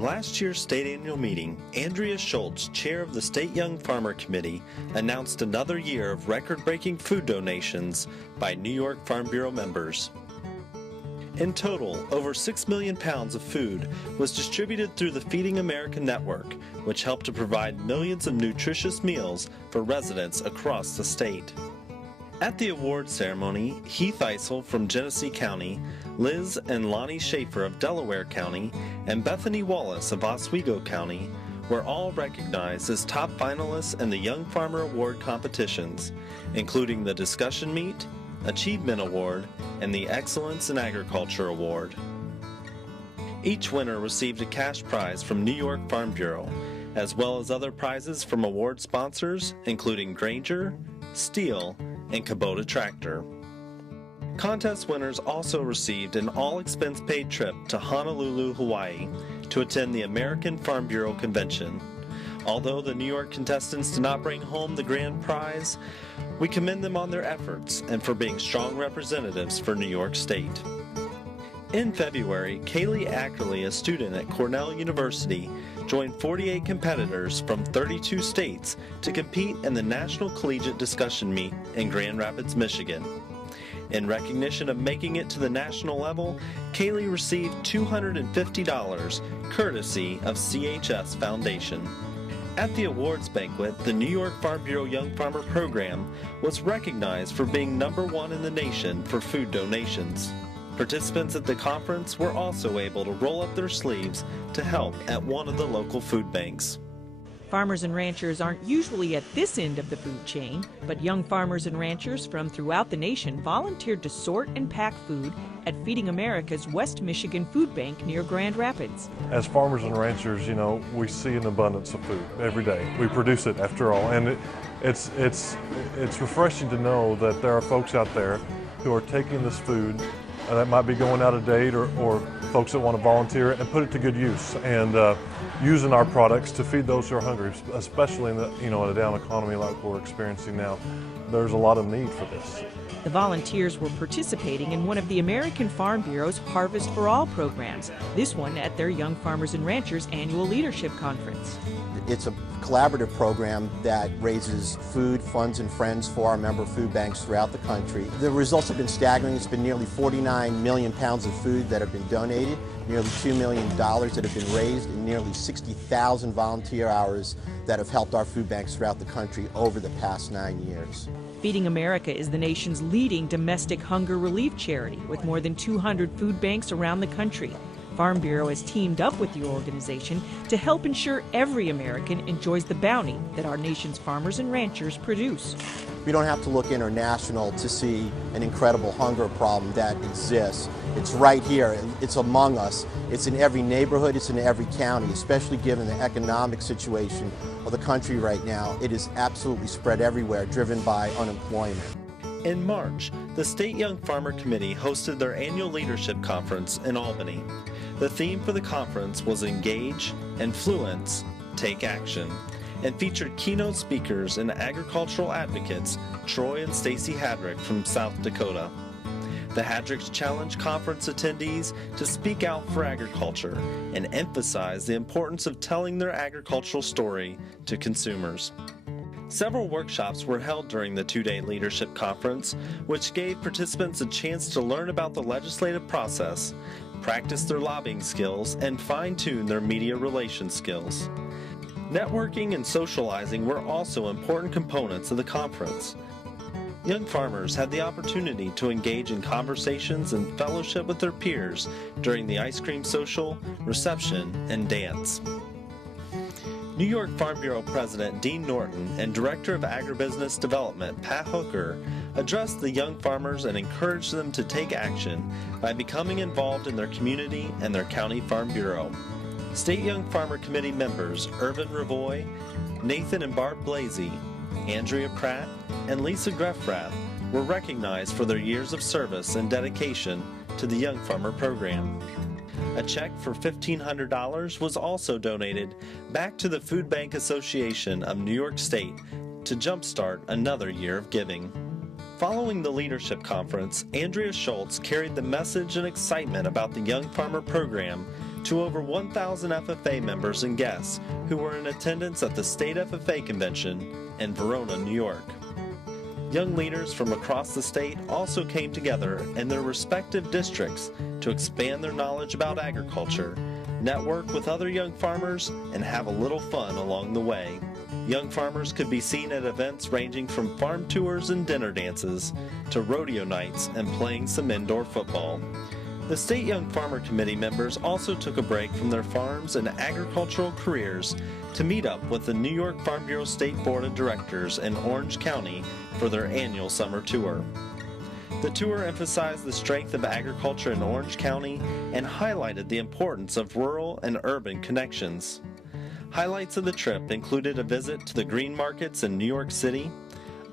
During last year's state annual meeting, Andrea Schultz, chair of the State Young Farmer Committee, announced another year of record-breaking food donations by New York Farm Bureau members. In total, over 6 million pounds of food was distributed through the Feeding America network, which helped to provide millions of nutritious meals for residents across the state. At the awards ceremony, Heath Eisele from Genesee County, Liz and Lonnie Schaefer of Delaware County, and Bethany Wallace of Oswego County were all recognized as top finalists in the Young Farmer Award competitions, including the Discussion Meet, Achievement Award, and the Excellence in Agriculture Award. Each winner received a cash prize from New York Farm Bureau, as well as other prizes from award sponsors including Granger, Steel, and Kubota Tractor. Contest winners also received an all-expense-paid trip to Honolulu, Hawaii to attend the American Farm Bureau Convention. Although the New York contestants did not bring home the grand prize, we commend them on their efforts and for being strong representatives for New York State. In February, Kaylee Ackerley, a student at Cornell University, joined 48 competitors from 32 states to compete in the National Collegiate Discussion Meet in Grand Rapids, Michigan. In recognition of making it to the national level, Kaylee received $250 courtesy of CHS Foundation. At the awards banquet, the New York Farm Bureau Young Farmer Program was recognized for being #1 in the nation for food donations. Participants at the conference were also able to roll up their sleeves to help at one of the local food banks. Farmers and ranchers aren't usually at this end of the food chain, but young farmers and ranchers from throughout the nation volunteered to sort and pack food at Feeding America's West Michigan Food Bank near Grand Rapids. As farmers and ranchers, we see an abundance of food every day. We produce it after all, and it's refreshing to know that there are folks out there who are taking this food that might be going out of date or folks that want to volunteer and put it to good use, and using our products to feed those who are hungry, especially in a down economy like we're experiencing now. There's a lot of need for this. The volunteers were participating in one of the American Farm Bureau's Harvest for All programs, this one at their Young Farmers and Ranchers Annual Leadership Conference. It's a collaborative program that raises food, funds, and friends for our member food banks throughout the country. The results have been staggering. It's been nearly 49 million pounds of food that have been donated, nearly $2 million that have been raised, and nearly 60,000 volunteer hours that have helped our food banks throughout the country over the past 9 years. Feeding America is the nation's leading domestic hunger relief charity with more than 200 food banks around the country. Farm Bureau has teamed up with the organization to help ensure every American enjoys the bounty that our nation's farmers and ranchers produce. We don't have to look international to see an incredible hunger problem that exists. It's right here, it's among us, it's in every neighborhood, it's in every county, especially given the economic situation of the country right now. It is absolutely spread everywhere, driven by unemployment. In March, the State Young Farmer Committee hosted their annual leadership conference in Albany. The theme for the conference was Engage, Influence, Take Action, and featured keynote speakers and agricultural advocates Troy and Stacy Hadrick from South Dakota. The Hadricks challenged conference attendees to speak out for agriculture and emphasize the importance of telling their agricultural story to consumers. Several workshops were held during the two-day leadership conference, which gave participants a chance to learn about the legislative process, practice their lobbying skills, and fine-tune their media relations skills. Networking and socializing were also important components of the conference. Young farmers had the opportunity to engage in conversations and fellowship with their peers during the ice cream social, reception, and dance. New York Farm Bureau President Dean Norton and Director of Agribusiness Development Pat Hooker addressed the young farmers and encouraged them to take action by becoming involved in their community and their county farm bureau. State Young Farmer Committee members Irvin Ravoy, Nathan and Barb Blasey, Andrea Pratt, and Lisa Greffrath were recognized for their years of service and dedication to the Young Farmer Program. A check for $1,500 was also donated back to the Food Bank Association of New York State to jumpstart another year of giving. Following the leadership conference, Andrea Schultz carried the message and excitement about the Young Farmer Program to over 1,000 FFA members and guests who were in attendance at the State FFA Convention in Verona, New York. Young leaders from across the state also came together in their respective districts to expand their knowledge about agriculture, network with other young farmers, and have a little fun along the way. Young farmers could be seen at events ranging from farm tours and dinner dances to rodeo nights and playing some indoor football. The State Young Farmer Committee members also took a break from their farms and agricultural careers to meet up with the New York Farm Bureau State Board of Directors in Orange County for their annual summer tour. The tour emphasized the strength of agriculture in Orange County and highlighted the importance of rural and urban connections. Highlights of the trip included a visit to the green markets in New York City,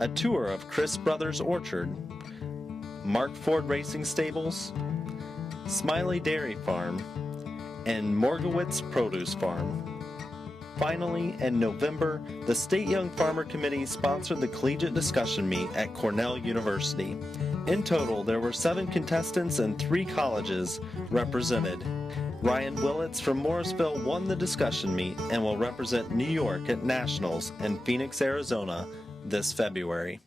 a tour of Chris Brothers Orchard, Mark Ford Racing Stables, Smiley Dairy Farm, and Morgowitz Produce Farm. Finally, in November, the State Young Farmer Committee sponsored the Collegiate Discussion Meet at Cornell University. In total, there were 7 contestants and 3 colleges represented. Ryan Willits from Morrisville won the discussion meet and will represent New York at Nationals in Phoenix, Arizona this February.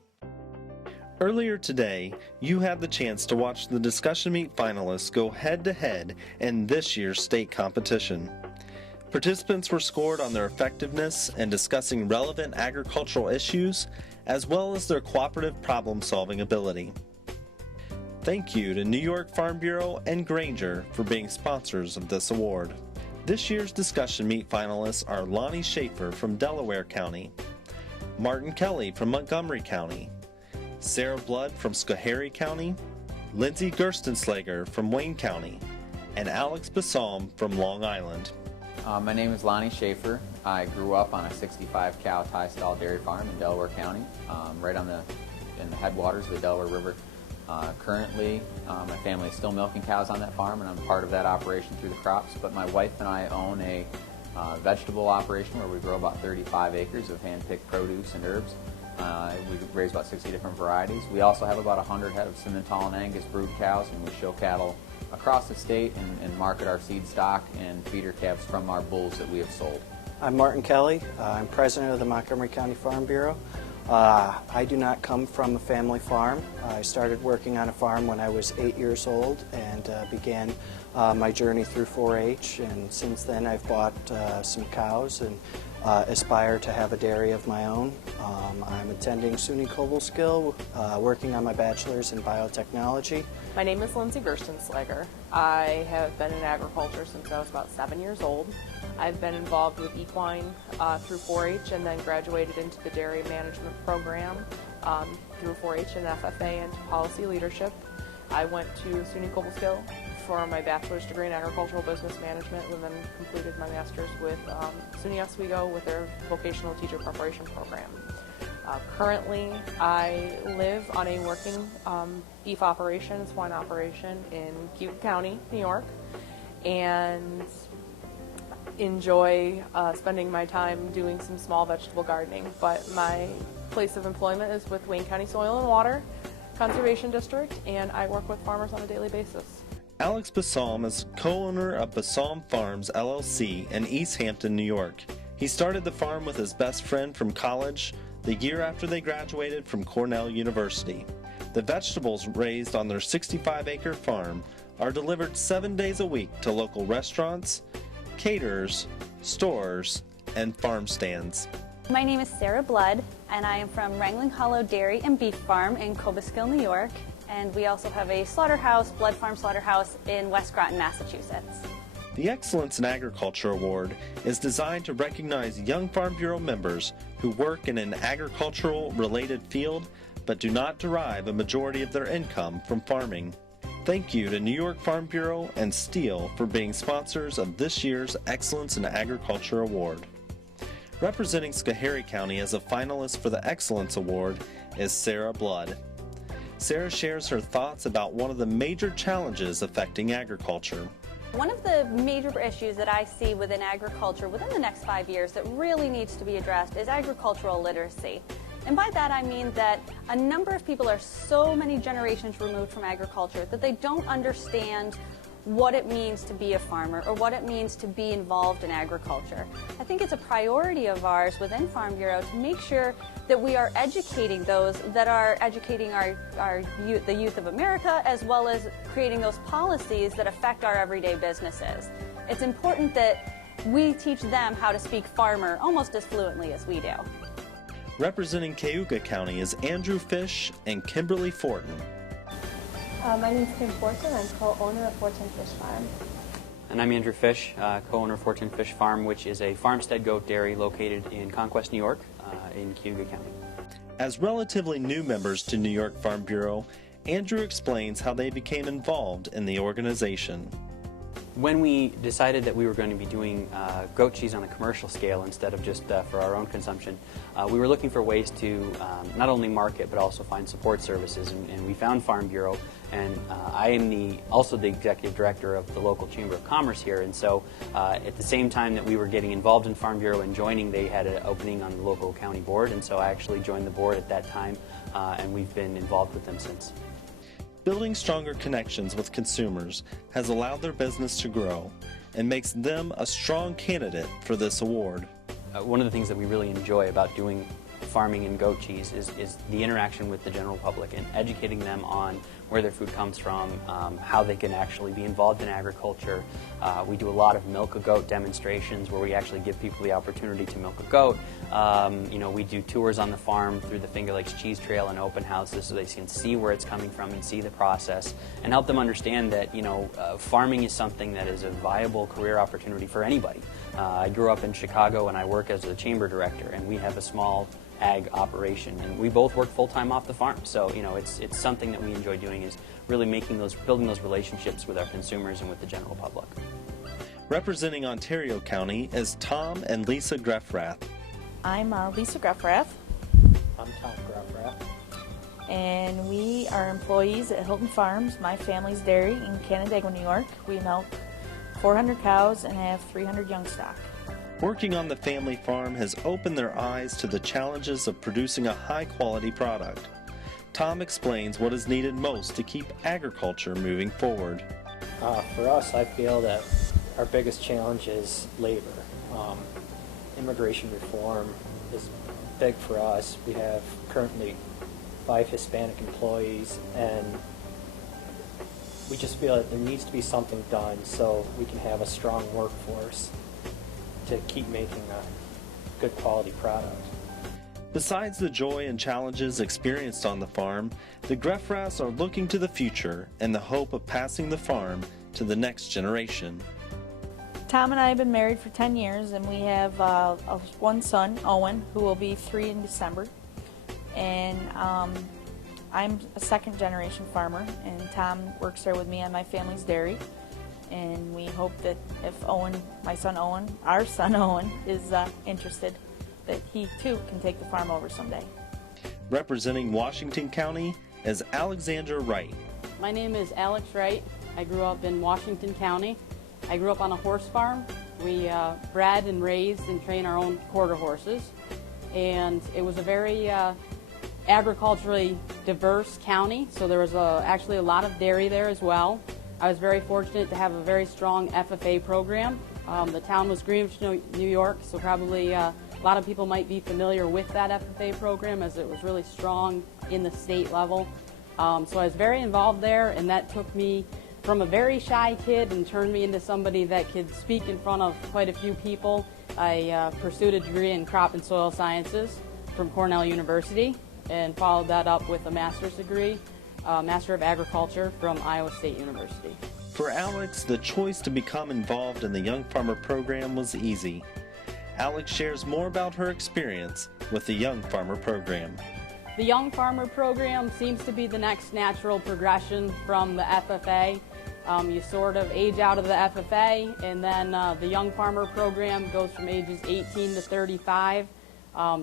Earlier today, you had the chance to watch the discussion meet finalists go head-to-head in this year's state competition. Participants were scored on their effectiveness in discussing relevant agricultural issues, as well as their cooperative problem-solving ability. Thank you to New York Farm Bureau and Granger for being sponsors of this award. This year's discussion meet finalists are Lonnie Schaefer from Delaware County, Martin Kelly from Montgomery County, Sarah Blood from Schoharie County, Lindsay Gerstenslager from Wayne County, and Alex Basalm from Long Island. My name is Lonnie Schaefer. I grew up on a 65 cow tie stall dairy farm in Delaware County, right in the headwaters of the Delaware River. Currently, my family is still milking cows on that farm, and I'm part of that operation through the crops. But my wife and I own a vegetable operation where we grow about 35 acres of hand-picked produce and herbs. We raise about 60 different varieties. We also have about 100 head of Simmental and Angus brood cows, and we show cattle across the state and market our seed stock and feeder calves from our bulls that we have sold. I'm Martin Kelly. I'm president of the Montgomery County Farm Bureau. I do not come from a family farm. I started working on a farm when I was 8 years old and began my journey through 4-H, and since then I've bought some cows and aspire to have a dairy of my own. I'm attending SUNY Cobleskill, working on my bachelor's in biotechnology. My name is Lindsay Gerstenslager. I have been in agriculture since I was about 7 years old. I've been involved with equine through 4-H and then graduated into the dairy management program through 4-H and FFA into policy leadership. I went to SUNY Cobleskill for my bachelor's degree in agricultural business management and then completed my master's with SUNY Oswego with their vocational teacher preparation program. Currently, I live on a working beef operation, swine operation in Butte County, New York, and enjoy spending my time doing some small vegetable gardening. But my place of employment is with Wayne County Soil and Water Conservation District, and I work with farmers on a daily basis. Alex Basalm is co-owner of Basalm Farms, LLC in East Hampton, New York. He started the farm with his best friend from college the year after they graduated from Cornell University. The vegetables raised on their 65-acre farm are delivered 7 days a week to local restaurants, caterers, stores, and farm stands. My name is Sarah Blood, and I am from Wrangling Hollow Dairy and Beef Farm in Cobleskill, New York, and we also have a slaughterhouse, Blood Farm Slaughterhouse, in West Groton, Massachusetts. The Excellence in Agriculture Award is designed to recognize young Farm Bureau members who work in an agricultural-related field but do not derive a majority of their income from farming. Thank you to New York Farm Bureau and Steel for being sponsors of this year's Excellence in Agriculture Award. Representing Schoharie County as a finalist for the Excellence Award is Sarah Blood. Sarah shares her thoughts about one of the major challenges affecting agriculture. One of the major issues that I see within agriculture within the next 5 years that really needs to be addressed is agricultural literacy. And by that I mean that a number of people are so many generations removed from agriculture that they don't understand what it means to be a farmer or what it means to be involved in agriculture. I think it's a priority of ours within Farm Bureau to make sure that we are educating those that are educating our youth, the youth of America, as well as creating those policies that affect our everyday businesses. It's important that we teach them how to speak farmer almost as fluently as we do. Representing Cayuga County is Andrew Fish and Kimberly Fortin. My name is Kim Fortin. I'm co-owner of Fortin Fish Farm. And I'm Andrew Fish, co-owner of Fortin Fish Farm, which is a farmstead goat dairy located in Conquest, New York, in Cayuga County. As relatively new members to New York Farm Bureau, Andrew explains how they became involved in the organization. When we decided that we were going to be doing goat cheese on a commercial scale instead of just for our own consumption, we were looking for ways to not only market but also find support services, and we found Farm Bureau, and I am also the executive director of the local Chamber of Commerce here, and so at the same time that we were getting involved in Farm Bureau and joining, they had an opening on the local county board, and so I actually joined the board at that time, and we've been involved with them since. Building stronger connections with consumers has allowed their business to grow and makes them a strong candidate for this award. One of the things that we really enjoy about doing farming and goat cheese is the interaction with the general public and educating them on where their food comes from, how they can actually be involved in agriculture. We do a lot of milk a goat demonstrations where we actually give people the opportunity to milk a goat. We do tours on the farm through the Finger Lakes Cheese Trail and open houses so they can see where it's coming from and see the process and help them understand that farming is something that is a viable career opportunity for anybody. I grew up in Chicago and I work as a chamber director, and we have a small ag operation, and we both work full-time off the farm, so it's something that we enjoy doing, is really building those relationships with our consumers and with the general public. Representing Ontario County is Tom and Lisa Greffrath. I'm Lisa Greffrath. I'm Tom Greffrath. And we are employees at Hilton Farms, my family's dairy in Canandaigua, New York. We milk 400 cows and have 300 young stock. Working on the family farm has opened their eyes to the challenges of producing a high-quality product. Tom explains what is needed most to keep agriculture moving forward. For us, I feel that our biggest challenge is labor. Immigration reform is big for us. We have currently 5 Hispanic employees, and we just feel that there needs to be something done so we can have a strong workforce to keep making a good quality product. Besides the joy and challenges experienced on the farm, the Greffraths are looking to the future in the hope of passing the farm to the next generation. Tom and I have been married for 10 years, and we have one son, Owen, who will be 3 in December. And I'm a second-generation farmer, and Tom works there with me on my family's dairy. And we hope that if our son Owen is interested, that he too can take the farm over someday. Representing Washington County is Alexandra Wright. My name is Alex Wright. I grew up in Washington County. I grew up on a horse farm. We bred and raised and trained our own quarter horses. And it was a very agriculturally diverse county, so there was actually a lot of dairy there as well. I was very fortunate to have a very strong FFA program. The town was Greenwich, New York, so probably a lot of people might be familiar with that FFA program, as it was really strong in the state level. So I was very involved there, and that took me from a very shy kid and turned me into somebody that could speak in front of quite a few people. I pursued a degree in crop and soil sciences from Cornell University and followed that up with a master's degree, Master of Agriculture from Iowa State University. For Alex, the choice to become involved in the Young Farmer program was easy. Alex shares more about her experience with the Young Farmer program. The Young Farmer program seems to be the next natural progression from the FFA. You sort of age out of the FFA, and then the Young Farmer program goes from ages 18 to 35.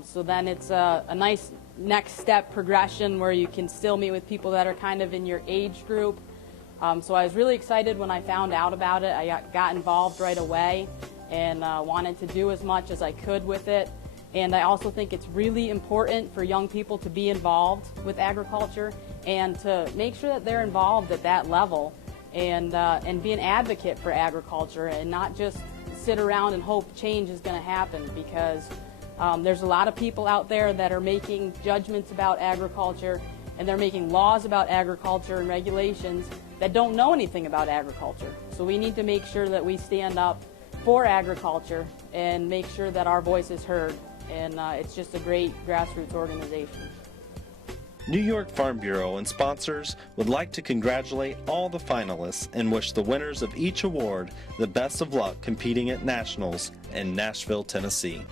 So then it's a nice next step progression where you can still meet with people that are kind of in your age group. So I was really excited when I found out about it. I got involved right away and wanted to do as much as I could with it. And I also think it's really important for young people to be involved with agriculture and to make sure that they're involved at that level and be an advocate for agriculture and not just sit around and hope change is going to happen, because there's a lot of people out there that are making judgments about agriculture, and they're making laws about agriculture and regulations that don't know anything about agriculture. So we need to make sure that we stand up for agriculture and make sure that our voice is heard. And it's just a great grassroots organization. New York Farm Bureau and sponsors would like to congratulate all the finalists and wish the winners of each award the best of luck competing at Nationals in Nashville, Tennessee.